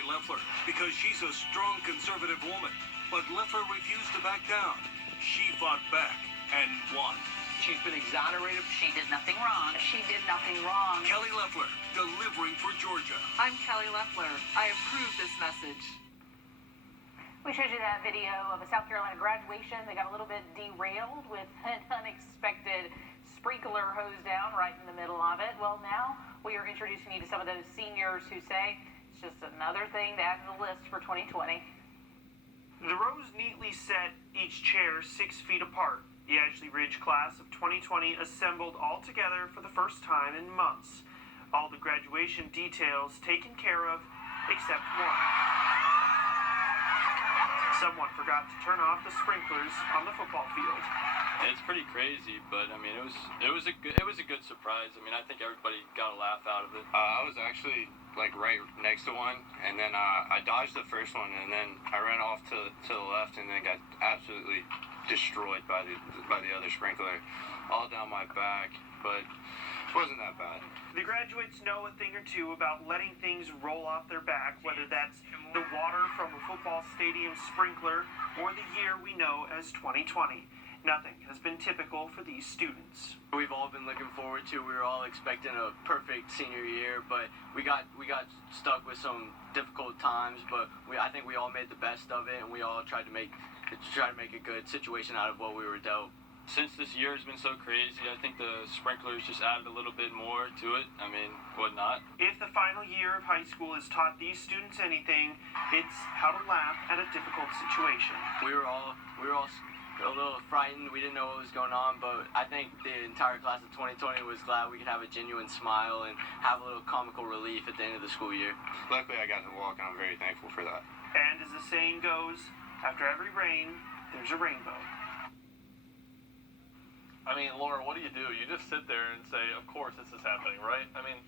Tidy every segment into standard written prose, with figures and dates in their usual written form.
Leffler because she's a strong conservative woman. But Leffler refused to back down. She fought back and won. She's been exonerated. She did nothing wrong. She did nothing wrong. Kelly Leffler, delivering for Georgia. I'm Kelly Leffler. I approve this message. We showed you that video of a South Carolina graduation. They got a little bit derailed with an unexpected sprinkler hose down right in the middle of it. Well, now we are introducing you to some of those seniors who say it's just another thing to add to the list for 2020. The rows neatly set, each chair 6 feet apart. The Ashley Ridge class of 2020 assembled all together for the first time in months. All the graduation details taken care of, except one. Someone forgot to turn off the sprinklers on the football field. It's pretty crazy, but I mean, it was a good surprise. I mean, I think everybody got a laugh out of it. I was actually like right next to one, and then I dodged the first one, and then I ran off to the left, and then got absolutely destroyed by the other sprinkler, all down my back. But it wasn't that bad. The graduates know a thing or two about letting things roll off their back, whether that's the water from a football stadium sprinkler or the year we know as 2020. Nothing has been typical for these students. We've all been looking forward to. We were all expecting a perfect senior year, but we got stuck with some difficult times. But I think we all made the best of it, and we all tried to make a good situation out of what we were dealt. Since this year has been so crazy, I think the sprinklers just added a little bit more to it. I mean, what not? If the final year of high school has taught these students anything, it's how to laugh at a difficult situation. We were all a little frightened. We didn't know what was going on, but I think the entire class of 2020 was glad we could have a genuine smile and have a little comical relief at the end of the school year. Luckily, I got to walk, and I'm very thankful for that. And as the saying goes, after every rain, there's a rainbow. I mean, Laura, what do? You just sit there and say, of course this is happening, right? I mean...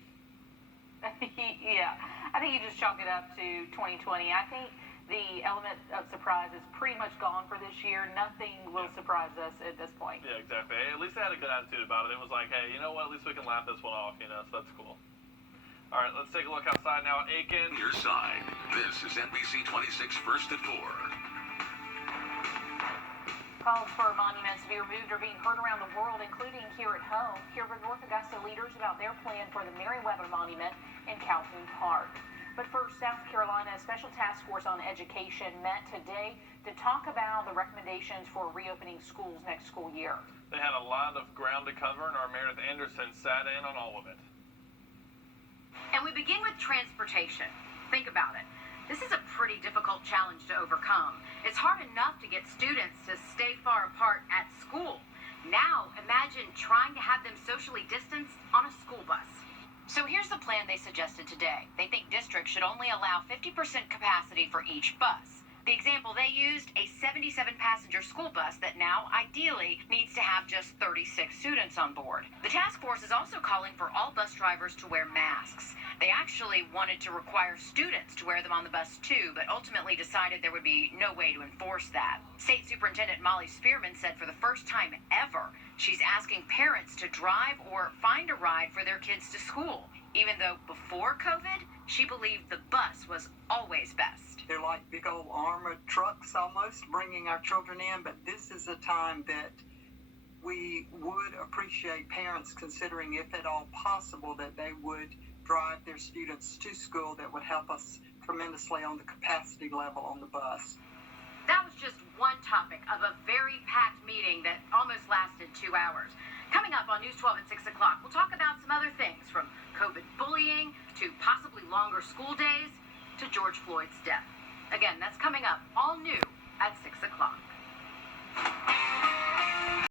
Yeah, I think you just chalk it up to 2020. I think the element of surprise is pretty much gone for this year. Nothing will surprise us at this point. Yeah, exactly. At least they had a good attitude about it. It was like, hey, you know what? At least we can laugh this one off, so that's cool. All right, let's take a look outside now at Aiken. Your side. This is NBC 26 First at 4. Calls for monuments to be removed are being heard around the world, including here at home. Hear from North Augusta leaders about their plan for the Meriwether Monument in Calhoun Park. But first, South Carolina Special Task Force on Education met today to talk about the recommendations for reopening schools next school year. They had a lot of ground to cover, and our Meredith Anderson sat in on all of it. And we begin with transportation. Think about it. This is a pretty difficult challenge to overcome. It's hard enough to get students to stay far apart at school. Now, imagine trying to have them socially distanced on a school bus. So here's the plan they suggested today. They think districts should only allow 50% capacity for each bus. The example they used, a 77-passenger school bus that now, ideally, needs to have just 36 students on board. The task force is also calling for all bus drivers to wear masks. They actually wanted to require students to wear them on the bus too, but ultimately decided there would be no way to enforce that. State Superintendent Molly Spearman said for the first time ever, she's asking parents to drive or find a ride for their kids to school, even though before COVID, she believed the bus was always best. They're like big old armored trucks almost, bringing our children in, but this is a time that we would appreciate parents considering, if at all possible, that they would drive their students to school. That would help us tremendously on the capacity level on the bus. That was just one topic of a very packed meeting that almost lasted 2 hours. Coming up on News 12 at 6 o'clock, we'll talk about some other things, from COVID bullying to possibly longer school days to George Floyd's death. Again, that's coming up all new at 6 o'clock.